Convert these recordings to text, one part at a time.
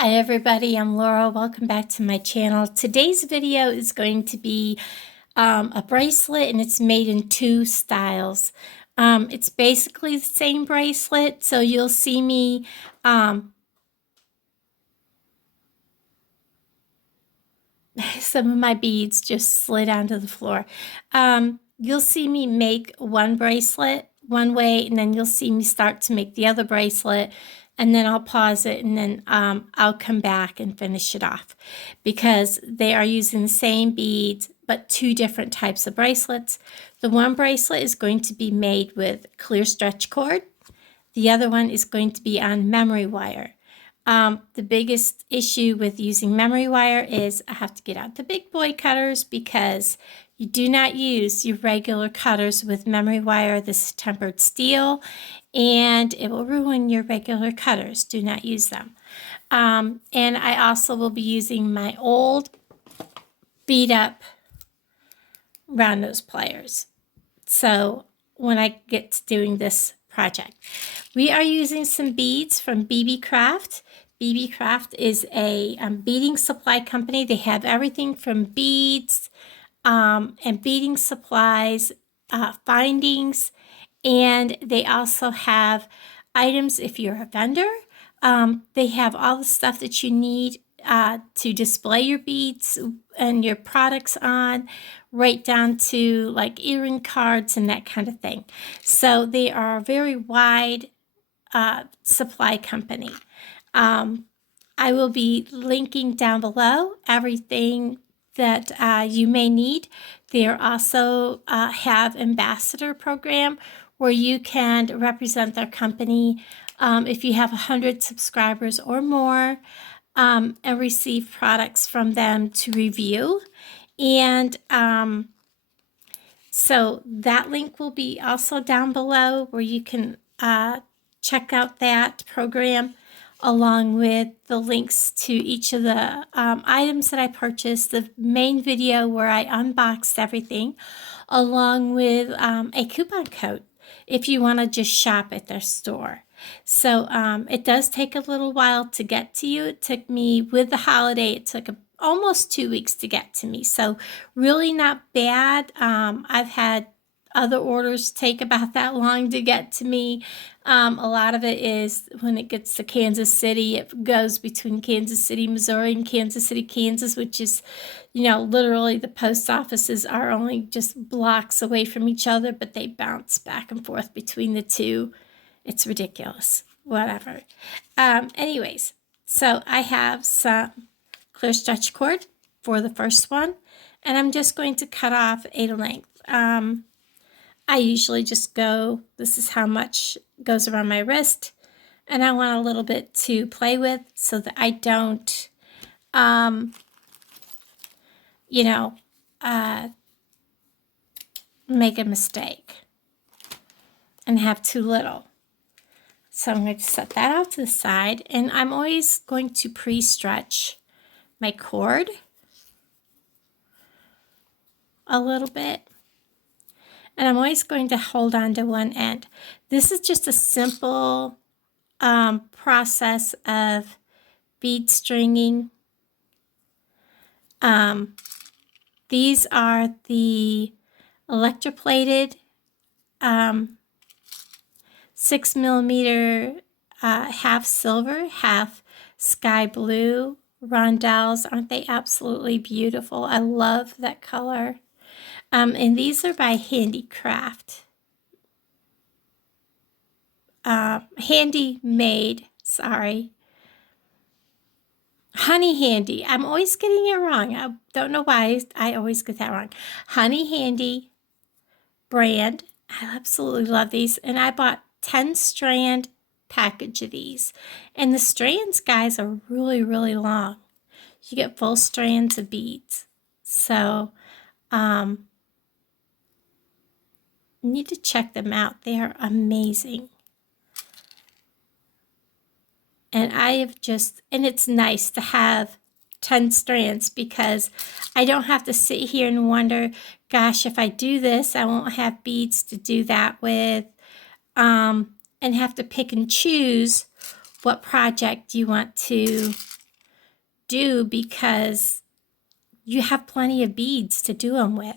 Hi everybody, I'm Laura. Welcome back to my channel. Today's video is going to be a bracelet, and it's made in two styles. It's basically the same bracelet, so you'll see me some of my beads just slid onto the floor. You'll see me make one bracelet one way, and then you'll see me start to make the other bracelet, and then I'll pause it, and then I'll come back and finish it off, because they are using the same beads but two different types of bracelets. The one bracelet is going to be made with clear stretch cord. The other one is going to be on memory wire. The biggest issue with using memory wire is I have to get out the big boy cutters, because you do not use your regular cutters with memory wire. This is tempered steel, and it will ruin your regular cutters. Do not use them. And I also will be using my old beat up round nose pliers. So when I get to doing this project, we are using some beads from Beebeecraft. Beebeecraft is a beading supply company. They have everything from beads and beading supplies, findings, and they also have items if you're a vendor. They have all the stuff that you need to display your beads and your products on, right down to like earring cards and that kind of thing. So they are a very wide supply company. I will be linking down below everything that you may need. They also have ambassador program where you can represent their company if you have 100 subscribers or more, and receive products from them to review. And so that link will be also down below, where you can check out that program, along with the links to each of the items that I purchased, the main video where I unboxed everything, along with a coupon code if you want to just shop at their store. So it does take a little while to get to you. It took me, with the holiday, it took almost 2 weeks to get to me. So really not bad. I've had other orders take about that long to get to me. A lot of it is when it gets to Kansas City, it goes between Kansas City, Missouri and Kansas City, Kansas, which is, you know, literally the post offices are only just blocks away from each other, but they bounce back and forth between the two. It's ridiculous. Whatever. Anyways, so I have some clear stretch cord for the first one, and I'm just going to cut off a length. I usually just go, this is how much goes around my wrist, and I want a little bit to play with so that I don't, you know, make a mistake and have too little. So I'm going to set that off to the side, and I'm always going to pre-stretch my cord a little bit. And I'm always going to hold on to one end. This is just a simple process of bead stringing. These are the electroplated 6mm half silver, half sky blue Rondelles. Aren't they absolutely beautiful? I love that color. And these are by Handicraft. Handmade, sorry. HoneyHandy. I'm always getting it wrong. I don't know why I always get that wrong. HoneyHandy Brand. I absolutely love these. And I bought 10 strand package of these. And the strands, guys, are really, really long. You get full strands of beads. So, you need to check them out. They are amazing. And I have just, and it's nice to have 10 strands, because I don't have to sit here and wonder, gosh, if I do this, I won't have beads to do that with, and have to pick and choose what project you want to do because you have plenty of beads to do them with.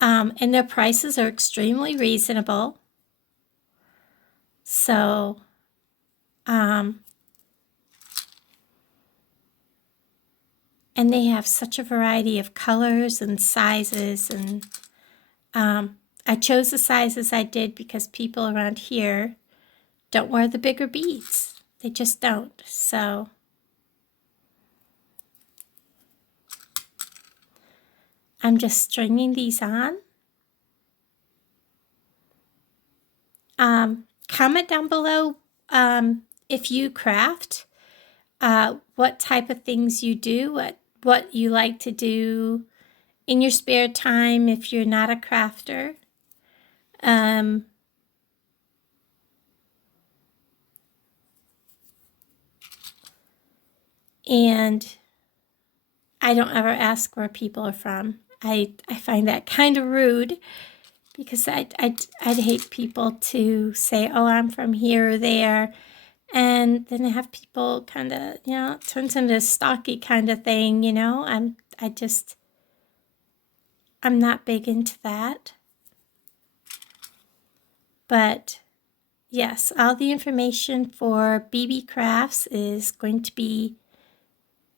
And their prices are extremely reasonable. So, and they have such a variety of colors and sizes. And I chose the sizes I did because people around here don't wear the bigger beads. They just don't. So, I'm just stringing these on. Comment down below if you craft, what type of things you do, what you like to do in your spare time if you're not a crafter. And I don't ever ask where people are from. I find that kind of rude because I'd hate people to say, oh, I'm from here or there. And then I have people kind of, you know, it turns into a stalky kind of thing, you know. I'm not big into that. But yes, all the information for Beebeecrafts is going to be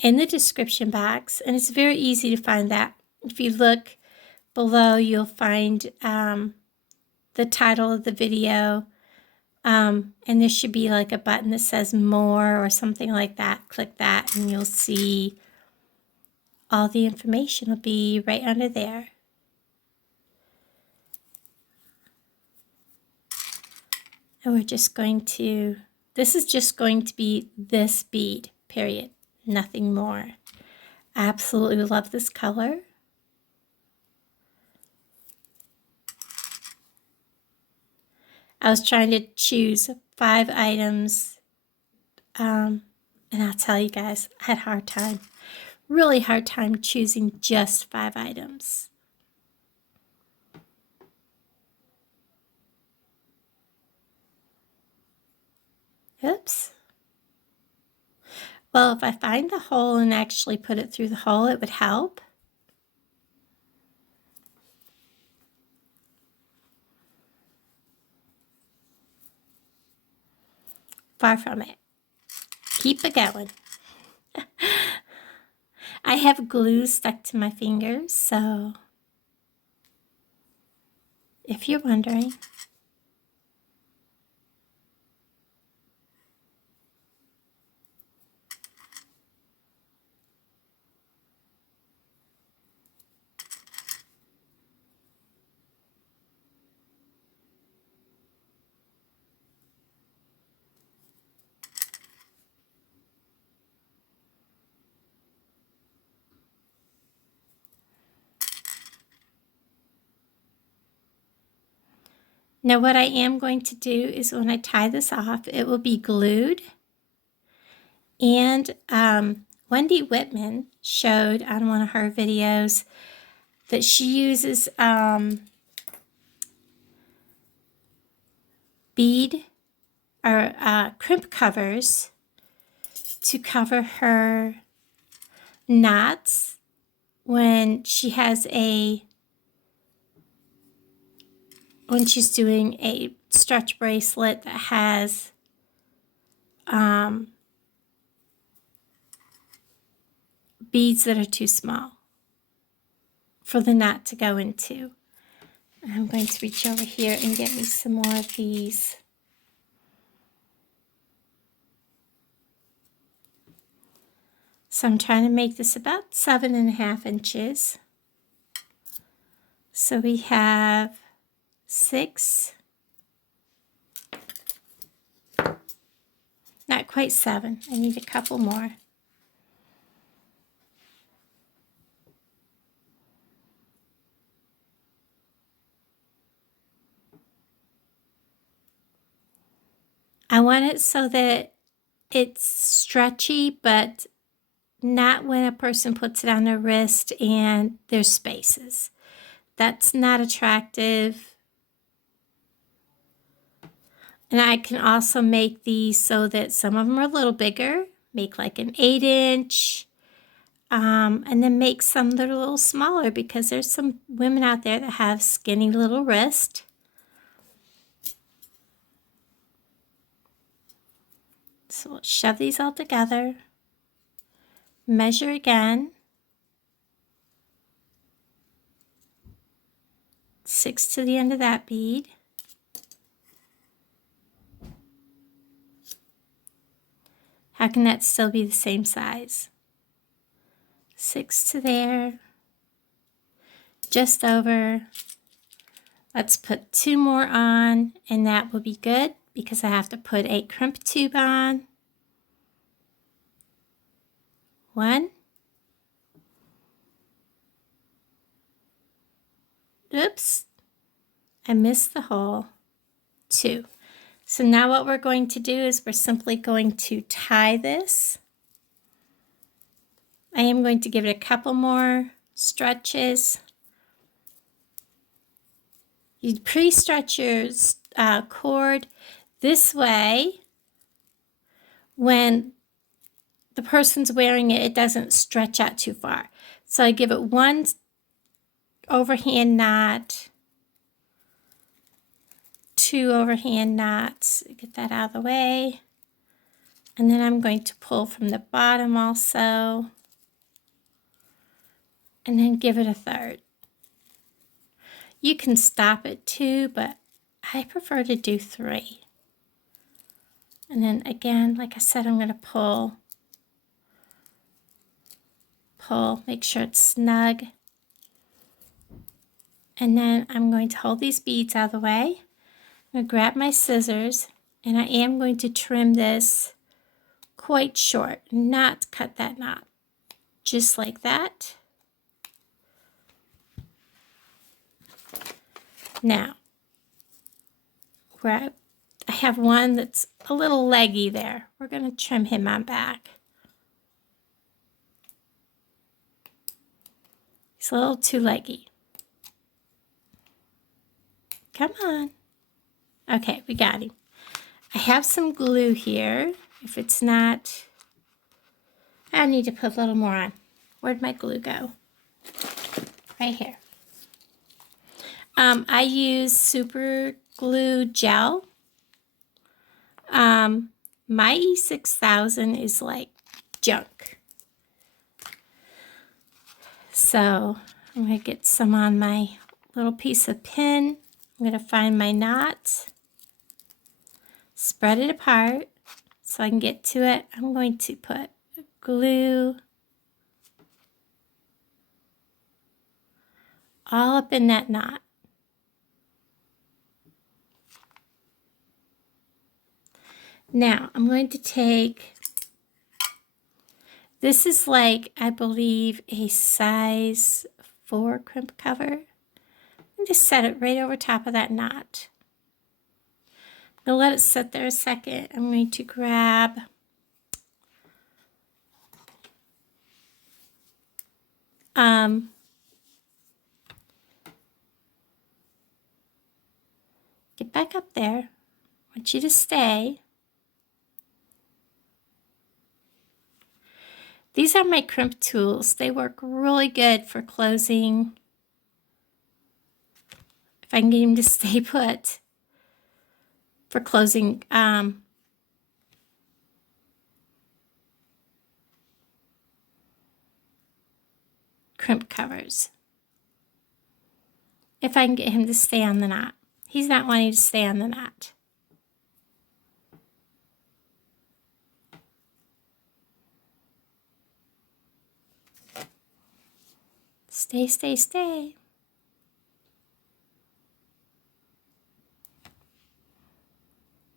in the description box, and it's very easy to find that. If you look below, you'll find the title of the video, and there should be like a button that says more or something like that. Click that and you'll see all the information will be right under there. And we're just going to, this is just going to be this bead, period. Nothing more. I absolutely love this color. I was trying to choose 5 items, and I'll tell you guys, I had a hard time. Really hard time choosing just 5 items. Oops. Well, if I find the hole and actually put it through the hole, it would help. Far from it. Keep it going. I have glue stuck to my fingers, so if you're wondering. Now what I am going to do is when I tie this off, it will be glued. And Wendy Whitman showed on one of her videos that she uses bead or crimp covers to cover her knots when she has when she's doing a stretch bracelet that has beads that are too small for the knot to go into. I'm going to reach over here and get me some more of these. So I'm trying to make this about 7.5 inches. So we have 6, not quite 7. I need a couple more. I want it so that it's stretchy, but not when a person puts it on their wrist and there's spaces. That's not attractive. And I can also make these so that some of them are a little bigger make like an 8-inch, and then make some that are a little smaller because there's some women out there that have skinny little wrists. So we'll shove these all together, measure again, 6 to the end of that bead. How can that still be the same size? 6 to there, just over. Let's put 2 more on, and that will be good because I have to put a crimp tube on. 1. Oops, I missed the hole. 2. So now what we're going to do is we're simply going to tie this. I am going to give it a couple more stretches. You pre-stretch your cord this way. When the person's wearing it, it doesn't stretch out too far. So I give it 1 overhand knot, 2 overhand knots, get that out of the way. And then I'm going to pull from the bottom also, and then give it a 3rd. You can stop at 2, but I prefer to do 3. And then again, like I said, I'm going to pull, make sure it's snug. And then I'm going to hold these beads out of the way. I'm going to grab my scissors, and I am going to trim this quite short, not cut that knot, just like that. Now, I have one that's a little leggy there. We're going to trim him on back. He's a little too leggy. Come on. Okay, we got him. I have some glue here. If it's not, I need to put a little more on. Where'd my glue go? Right here. I use super glue gel. My E6000 is like junk. So I'm going to get some on my little piece of pin. I'm going to find my knot, spread it apart so I can get to it. I'm going to put glue all up in that knot. Now I'm going to take, this is like, I believe, a size 4 crimp cover. And just set it right over top of that knot. I'm going to let it sit there a second. I'm going to grab get back up there. I want you to stay. These are my crimp tools. They work really good for closing. If I can get him to stay put, for closing crimp covers. If I can get him to stay on the knot. He's not wanting to stay on the knot. Stay, stay, stay.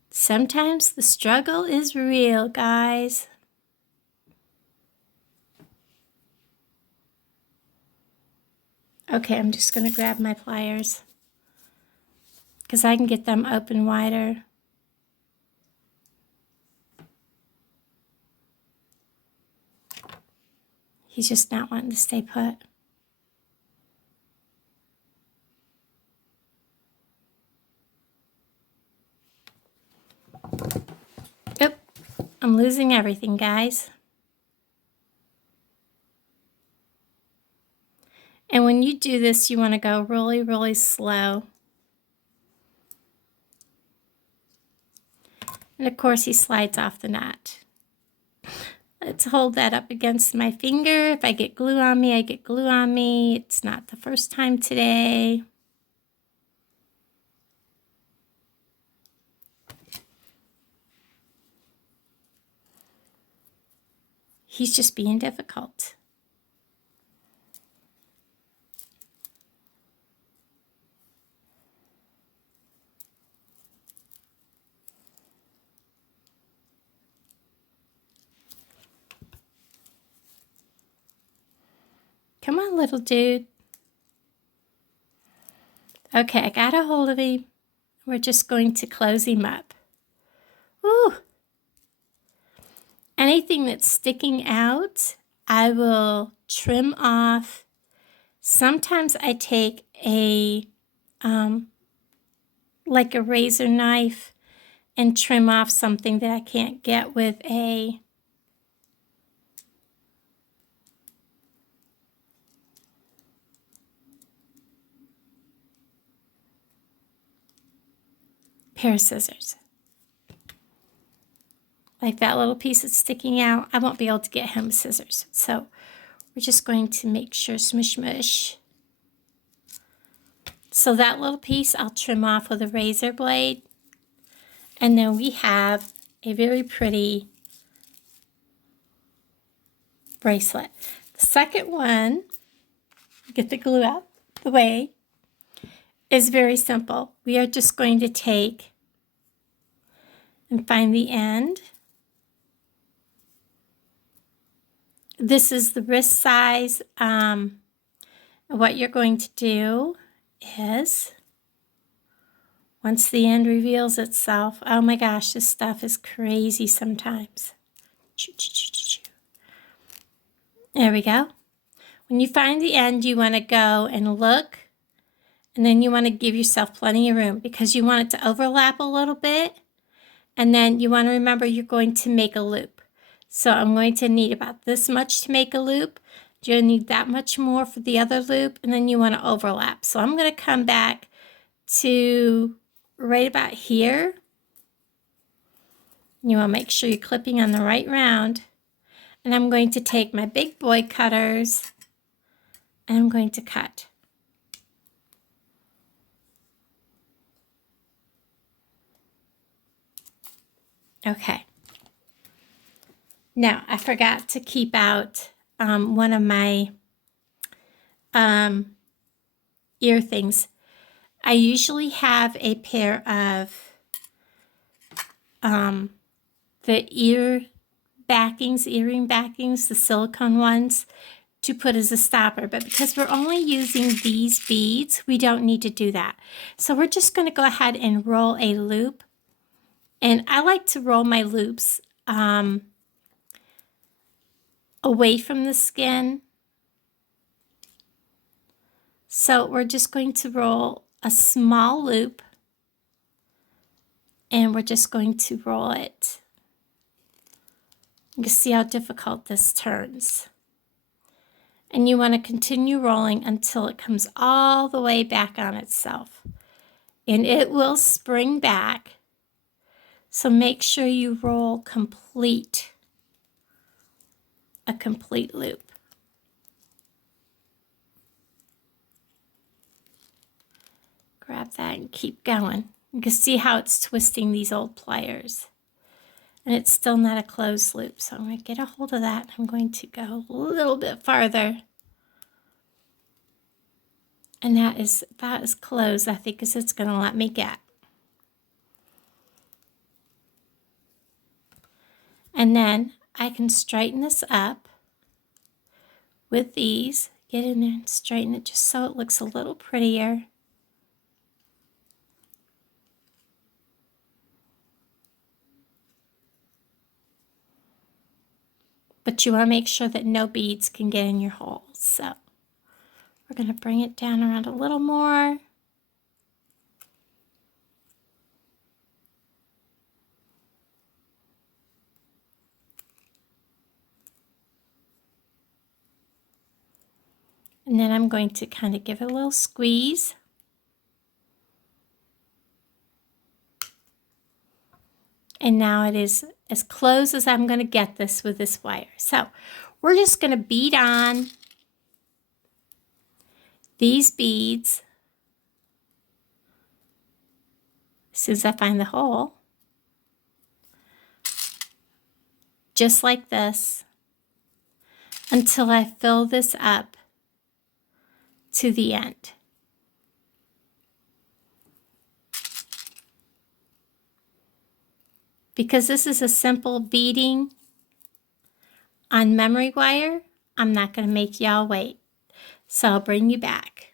Sometimes the struggle is real, guys. Okay, I'm just going to grab my pliers because I can get them open wider. He's just not wanting to stay put. I'm losing everything, guys. And when you do this, you want to go really, really slow. And of course, he slides off the knot. Let's hold that up against my finger. If I get glue on me, I get glue on me. It's not the first time today. He's just being difficult. Come on, little dude. Okay, I got a hold of him. We're just going to close him up. Ooh. Anything that's sticking out, I will trim off. Sometimes I take a, like a razor knife and trim off something that I can't get with a pair of scissors. Like that little piece that's sticking out, I won't be able to get him scissors. So we're just going to make sure smush mush. So that little piece I'll trim off with a razor blade. And then we have a very pretty bracelet. The second one, get the glue out the way, is very simple. We are just going to take and find the end. This is the wrist size. What you're going to do is, once the end reveals itself, oh my gosh, this stuff is crazy sometimes. There we go. When you find the end, you want to go and look, and then you want to give yourself plenty of room because you want it to overlap a little bit, and then you want to remember you're going to make a loop. So I'm going to need about this much to make a loop. You'll need that much more for the other loop, and then you want to overlap. So I'm going to come back to right about here. You want to make sure you're clipping on the right round. And I'm going to take my big boy cutters and I'm going to cut. Okay. Now, I forgot to keep out one of my ear things. I usually have a pair of the earring backings, the silicone ones, to put as a stopper. But because we're only using these beads, we don't need to do that. So we're just going to go ahead and roll a loop. And I like to roll my loops away from the skin. So we're just going to roll a small loop and we're just going to roll it. You can see how difficult this turns. And you want to continue rolling until it comes all the way back on itself. And it will spring back. So make sure you roll a complete loop. Grab that and keep going. You can see how it's twisting these old pliers. And it's still not a closed loop. So I'm going to get a hold of that. I'm going to go a little bit farther. And that is about as close, I think, as it's going to let me get. And then I can straighten this up with these. Get in there and straighten it just so it looks a little prettier. But you want to make sure that no beads can get in your holes. So we're going to bring it down around a little more. And then I'm going to kind of give it a little squeeze. And now it is as close as I'm going to get this with this wire. So we're just going to bead on these beads as soon as I find the hole. Just like this, until I fill this up to the end. Because this is a simple beading on memory wire, I'm not going to make y'all wait. So I'll bring you back.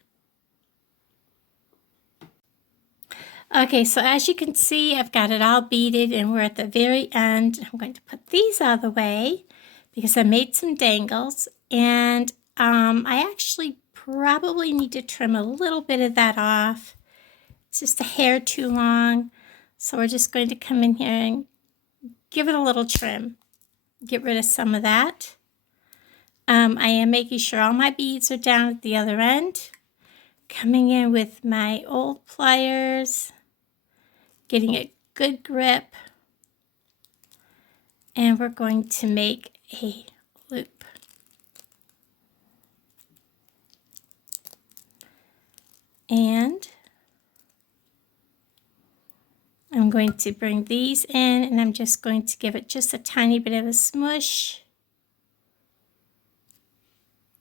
Okay, so as you can see, I've got it all beaded and we're at the very end. I'm going to put these out of the way because I made some dangles, and I actually probably need to trim a little bit of that off. It's just a hair too long. So we're just going to come in here and give it a little trim. Get rid of some of that. I am making sure all my beads are down at the other end. Coming in with my old pliers, getting a good grip, and we're going to make a loop. And I'm going to bring these in, and I'm just going to give it just a tiny bit of a smush,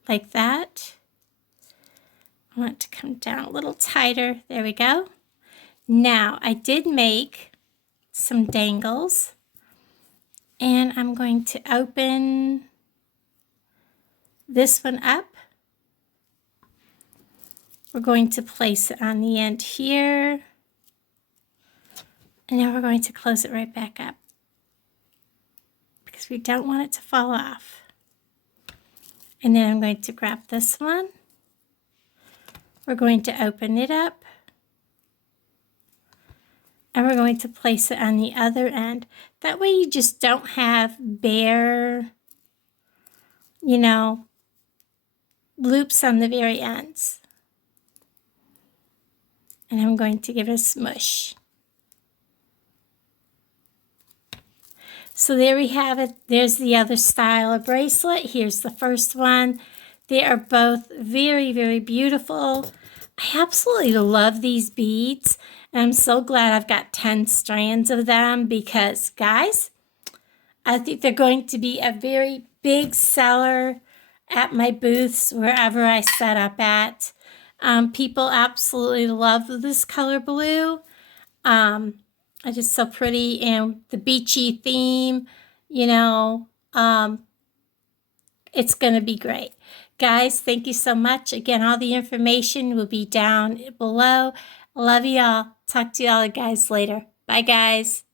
like that. I want it to come down a little tighter. There we go. Now, I did make some dangles, and I'm going to open this one up. We're going to place it on the end here, and now we're going to close it right back up because we don't want it to fall off. And then I'm going to grab this one. We're going to open it up, and we're going to place it on the other end. That way you just don't have bare, you know, loops on the very ends. And I'm going to give it a smush. So there we have it. There's the other style of bracelet. Here's the first one. They are both very, very beautiful. I absolutely love these beads. And I'm so glad I've got 10 strands of them because, guys, I think they're going to be a very big seller at my booths, wherever I set up at. People absolutely love this color blue. It's just so pretty, and the beachy theme, you know, it's going to be great. Guys, thank you so much. Again, all the information will be down below. Love you all. Talk to you all guys later. Bye, guys.